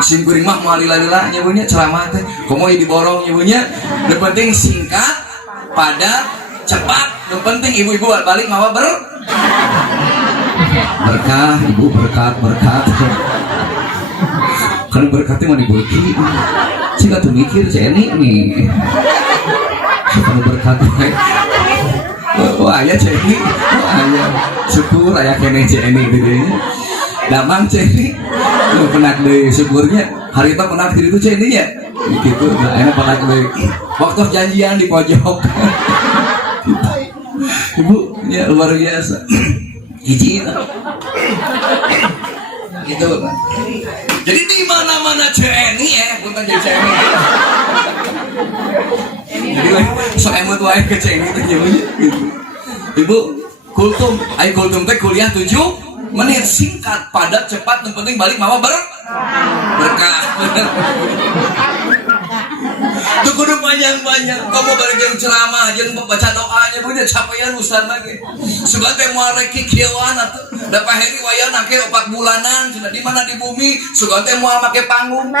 Sim kuring mah mau lila-lila nyebutnya ceramah teh komo diborong nyebutnya. Yang penting singkat, padat, cepat. Yang penting ibu-ibu balik mawa berkah, ibu berkat. Kan berkatnya mau dibagi. Jika tuh mikir Jenny nih, kalau berkat wah ya Jenny, wah ya syukur ayah kene Jenny gitu. Damang Jenny, lu pernah deh syukurnya hari itu pernah itu Jenny ya, gitu. Nah enak pernah deh waktu janjian di pojok. Ibu ya luar biasa. Hiji gitu. Jadi di mana-mana CNI ya, bukan jadi CNI. Jadi so emot wae ke CNI itu nyebutnya gitu. Ibu kultum, kultum teh kuliah 7 menit, singkat, padat, cepat, yang penting balik mawa berkah. Tuh kudu panjang-panjang. Kamu balik yang ceramah, jangan baca doanya punya capaian ustaz lagi. Sebagai muarek kikieuan atuh. Da paheri wayana ke 4 bulanan cenah di mana di bumi, sugan teh moal make panggung.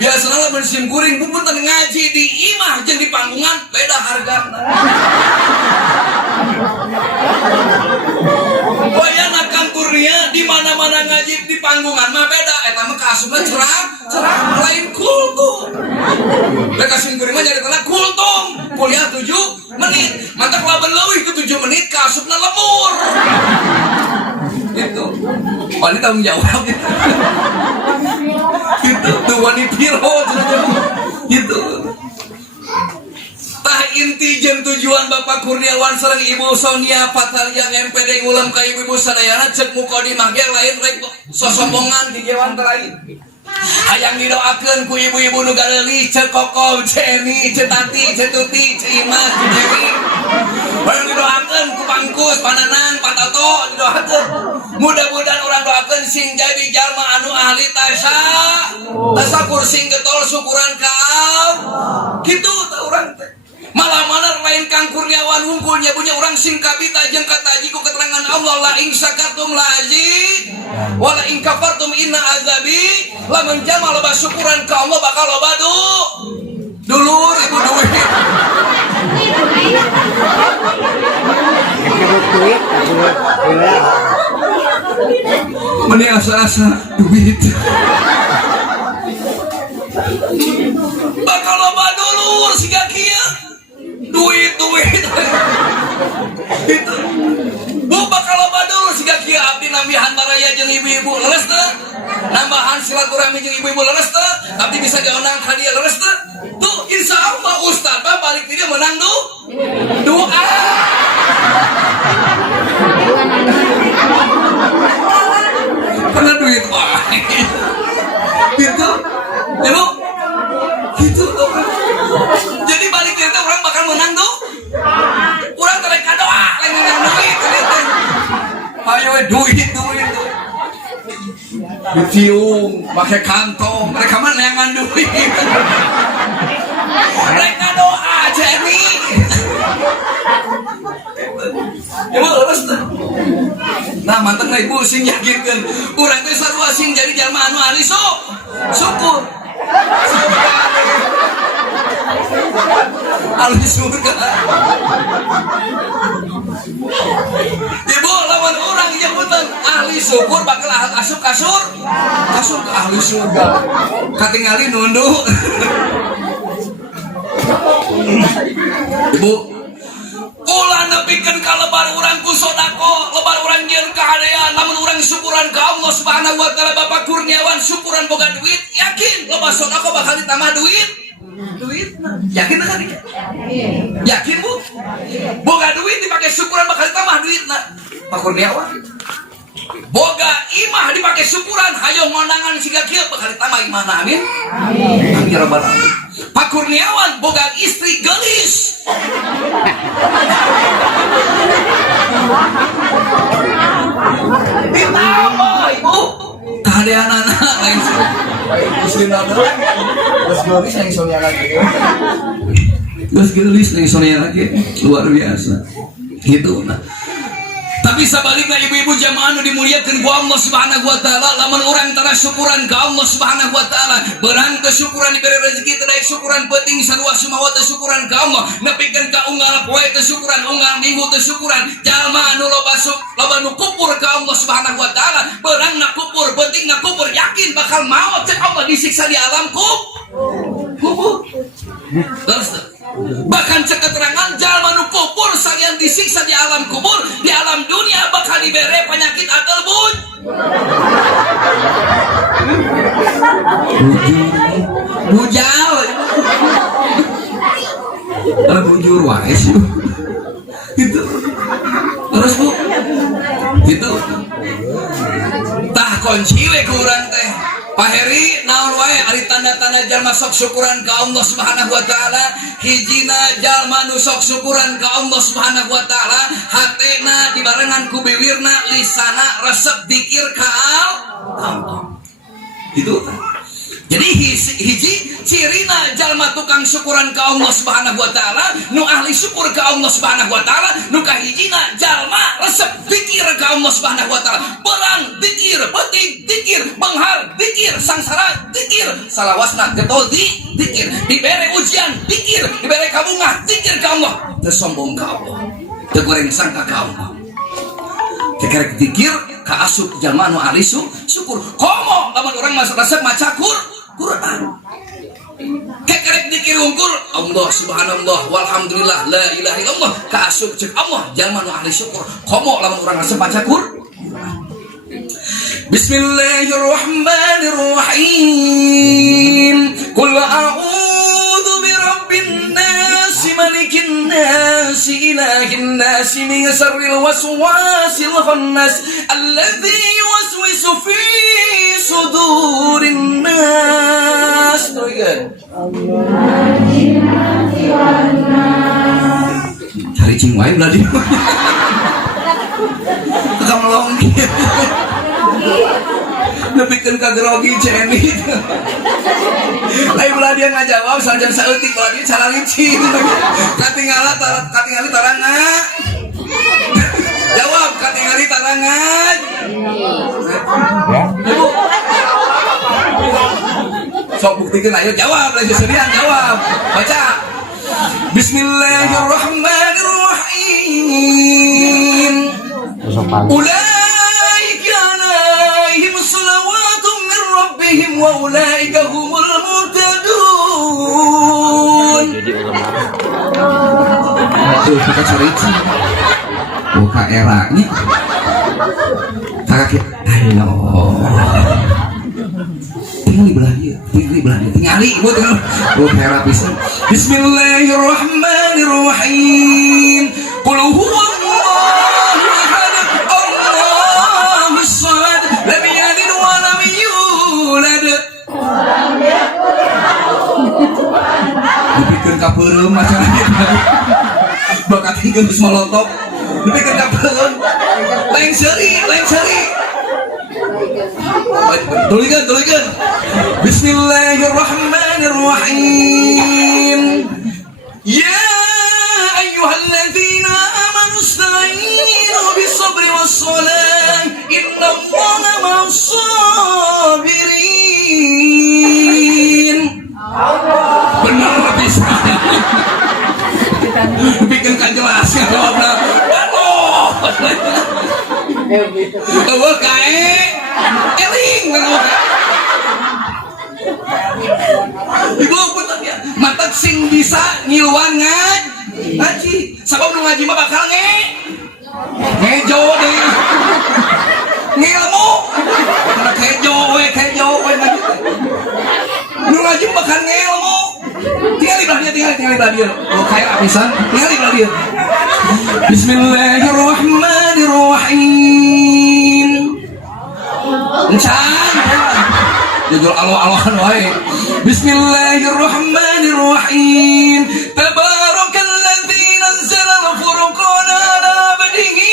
Biasana lah bersim kuring punten ngaji di imah jeung di panggungan beda hargana. Wayana Kang Kurnia di mana-mana ngaji di panggungan mah beda eta mah kaasupna cerah lain kultum. Da kasim kuring mah jadi tana kultum kuliah 7 menit. Mantap laban leuwih ku 7 menit kaasupna lemur. Gitu. Wanita tanggung jawab gitu. Gitu tuh wanita piro gitu. Tah inti jeung tujuan Bapak Kurniawan sareng Ibu Sonia Fatalia MPD ngulam ka ibu-ibu sadayana cek mukodimah ge lain rek sosombongan di gewan terakhir. Hayang didoakeun ku ibu-ibu nu galeuli cek Koko, Jenny, cek Tati, cek Tuti, cek Imas, cek Dewi. Hayang didoakeun ku Pangkus, Pananan, Pak Toto didoakeun. Mudah-mudahan orang doakeun sing jadi jalma anu ahli tasa kursing getol syukuran ka Allah. Kitu tah urang teh. Malah lain Kang Kurniawan hungkulnya punya orang sing kabita jeung kataji ku keterangan Allah la ing syakartum la azid wa la ing kafartum inna azabi lamun jama loba syukuran ka Allah bakal loba dulur ibu duit. Meni asa-asa duit. Bakal loba dulur siga kieu. Duit itu bu bakal loba dulu siga kieu abdi nambihan maraya jeung ibu-ibu leres teu nambahan silaturahmi jeung ibu-ibu leres teu abdi bisa gaonang hadiah leres teu tuh insyaallah ustaz mah balik dia menang doa karena duit wah gitu ibu gitu tuh. Jadi balik itu orang bakal menang tuh. Orang tereka doa, lain menang duit. Ayo duit. Dicium, pakai kantong. Mereka mana yang duit? Mereka doa, Jenny. Ibu lepas tuh. Nah manteng ibu sing yakinkan. Orang itu sarua sing jadi jalma anu ahli syukur. Ahli surga. Ibu lawan orang nyebutan ahli syukur bakal asup kasur ke ahli surga. Katingali nunduk. Ibu ulah nepikeun ka lebar urang ku sodako, lebar urang jeung kahadean, lamun urang syukuran ka Allah Subhanahu wa taala. Bapak Kurniawan syukuran boga duit, yakin loba sodako bakal ditambah duit. Yakin kan? Yakin bu? Boga duit dipakai syukuran bakal ditambah duit Pak Kurniawan. Boga imah dipakai syukuran, hayo ngonangan siga kieu bakal ditambah imahna amin. Amin ya rabbal alamin. Pak Kurniawan boga istri gelis. Ditambah ibu kahadean anak lain muslim naon geus gelis yang sonia lagi. Geus gelis yang sonia lagi luar biasa. Gitu nah. Tapi Tapi sebaliknya ibu-ibu jamaah anu dimuliakeun ku Allah Subhanahu wa taala, lamun urang tara syukuran ka Allah Subhanahu wa taala, beurang teu syukuran diberi rezeki teu daek syukuran peuting sarua sumawa teu syukuran ka Allah, nepikeun ka unggal poe teu syukuran, unggal minggu teu syukuran, jalma anu loba nu kufur ka Allah Subhanahu wa taala, beurang na kufur, peuting na kufur, yakin bakal maot cek Allah disiksa di alam kubur. Terus bahkan cek keterangan jalma nu kufur salian disiksa di alam kubur, di alam dunia bakal dibere penyakit atel bujal bujur wae sih gitu. Terus bu gitu tah kunci we ku urang teh Pak Heri, naon wae ari tanda-tanda jalma sok syukuran ka Allah Subhanahu wa taala. Hijina jalma nu sok syukuran ka Allah Subhanahu wa taala, hatena dibarengan ku bibirna, lisana resep dzikir ka Allah. Itu. Jadi hiji cirina jalma tukang syukuran ka Allah Subhanahu wa taala, nu ahli syukur ka Allah Subhanahu wa taala, nu kahijina jalma resep dzikir ka Allah Subhanahu wa taala. Berang dzikir, peuting dzikir, benghar dzikir, sangsara dzikir, salawasna getol dzikir, dibere ujian dzikir, dibere kabungah dzikir ka Allah, teu sombong ka Allah, teu goreng sangka ka Allah. Kekerek dzikir ka asup jalma nu ahli syukur. Komo lamun urang masuk resep maca Quran. Kekerek dikir unggul Allah subhanallah walhamdulillah la ilaha illallah kaasup cek Allah jalma nu ahli syukur. Komo lamun urang resep maca Quran. Bismillahirrahmanirrahim. Qul a'udzu birabbin nas malikin nas ilahin nas min syarril waswasil khannas alladzi yuwaswisu fi sudurin nas. Cari cing wae beladi. Kamelong. Nepikeun ka grogi ceni. Lain beladi ngajawab sajan saeutik beladi cara licin. Katingali taranga. Jawab katingali taranga. Sok buktikeun ayo jawab, lain seserian jawab. Baca. Bismillahirrahmanirrahim. Ulaika alaihim salawatun min rabbihim wa ulaika humul muhtadun. Tuh kita cerita. Buka eranya. Kakak ayo. Tingali ibu tinggal hera pisan. Bismillahirrahmanirrahim. Qul huwallahu ahad Allahus samad lam yalid wa lam yulad. Dipikeun ka peureum macan bakat hikeun geus molotov. Dipikeun ka peureum lain seuri. Tulikan. Bismillahirrahmanirrahim. Ya ayyuhalladzina amanu ista'inu bis-sabri was-salah innallaha ma'as-sabirin. Benar bisa. Bikin kan jelas ya jawabna. Waduh. Eueuh kae. Eling ibu punten ya matak sing bisa ngiluan ngaji sabab nu ngaji mah bakal ngejo deh ngilmu kejo we ngaji nu ngaji bakal ngilmu tinggal belah dia lu kaya apisan tinggal belah dia. Bismillahirrahmanirrahim. Encan jujur Allah wae. Bismillahirrahmanirrahim. Tabarakalladzi nazzala al-furqana 'ala 'abdihi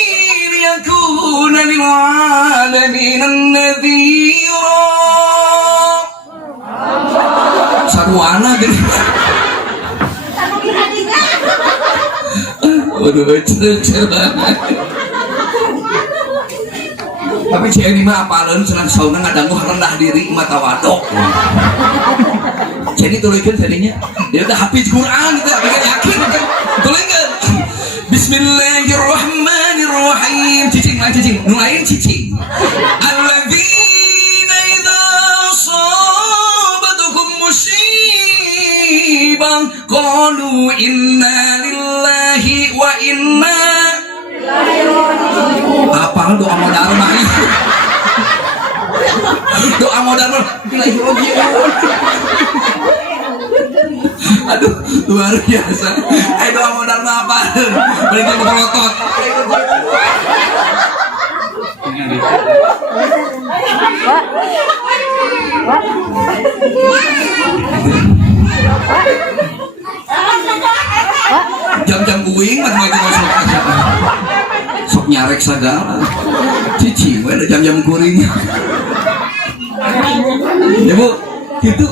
liyakuna lil 'alamin nadhira. Sarwana gini. Waduh cerita. Tapi cek ini mah apalun senang sauna ngadangu rendah diri mata wadok. Jadi tulikan jadinya dia udah hafiz Quran gitu, bikin yakin kan. Tulikan Bismillahirrahmanirrahim. Cicing lah cicing, nu lain cicing. Alladzina idza asabatuhum musibah qalu inna lillahi wa inna apal doa modal mah. Doa modal mah aduh luar biasa. Doa modal mah apa? Berarti melotot. Jam-jam buing mah mau masuk aja. Sok nyarek segala. Cici, we ada jam-jam kuring. Ya Bu, gitu.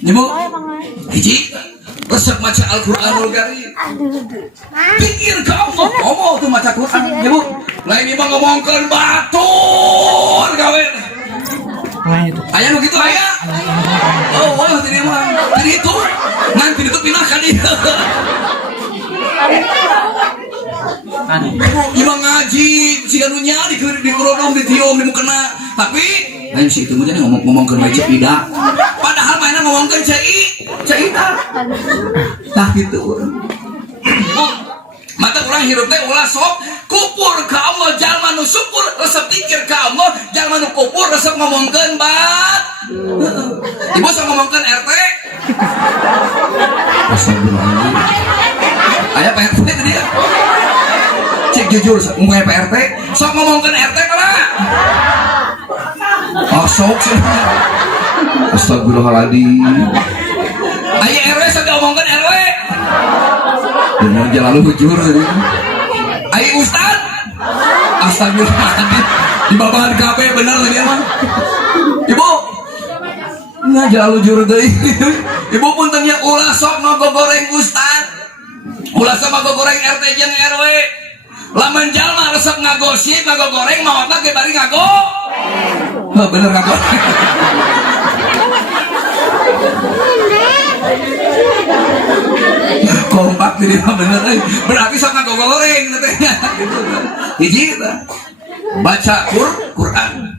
Ya Bu. Hiji resep maca Al-Qur'anul Karim. Pikir ka Allah, ngomong tuh maca Quran. Ya Bu, lain ini mah ngomongkeun batur gawe. Aya nu kitu aya. Oh, wah tadi mah. Tadi itu. Nanti itu pindah ka dieu. Imang ngaji si anunya di kerodong di tiung di mukena tapi lain si itu mah ngomong ke wajib tidak padahal mainnya ngomong ke cai tak gitu mata orang hirup teh ulah sok kupur ka Allah jalma nu syukur resep pikir ka Allah jalma nu kupur resep ngomongkeun bat ibu sok ngomongkeun RT astagfirullah aya Pak RT tadi ya cek jujur ngomongnya Pak RT sok ngomongkeun RT kala sok sih astagfirullahaladzim aya RW sok ngomongkeun RW jangan lalu jujur tadi aya Ustad astagfirullahaladzim di babahan KB bener tadi emang ibu nggak jalan jujur tadi ibu pun tanya ulah sok ngogoreng Ustad ulah sok ngogoreng RT jeung RW lamun jalma resep ngagosip ngagoreng maotna ge bari ngago bener ngagoreng kompak jadi bener berarti sok ngagoreng katanya gitu hiji baca Quran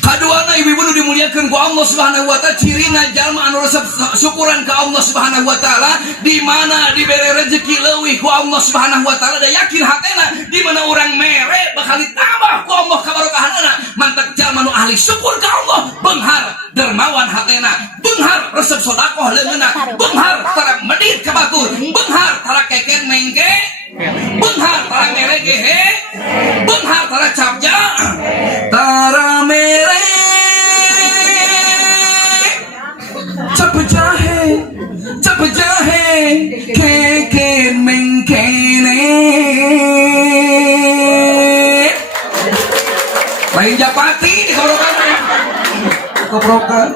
kaduana ibu-ibu nu dimuliakeun ku Allah Subhanahu wa taala cirina jalma anu resep syukuran ka Allah Subhanahu wa taala di mana dibere rezeki leuwih ku Allah Subhanahu wa taala da yakin hatena di mana urang mere bakal ditambah ku Allah kabarokahanna mantap jalma nu ahli syukur ka Allah beunghar dermawan hatena beunghar resep sedekah leungeunna beunghar tara medit ka batur beunghar tara keken mengke beunghar tara mere gehe beunghar tara cabja tara mere cap jahe keken mengkene lain japati di korokan koprokan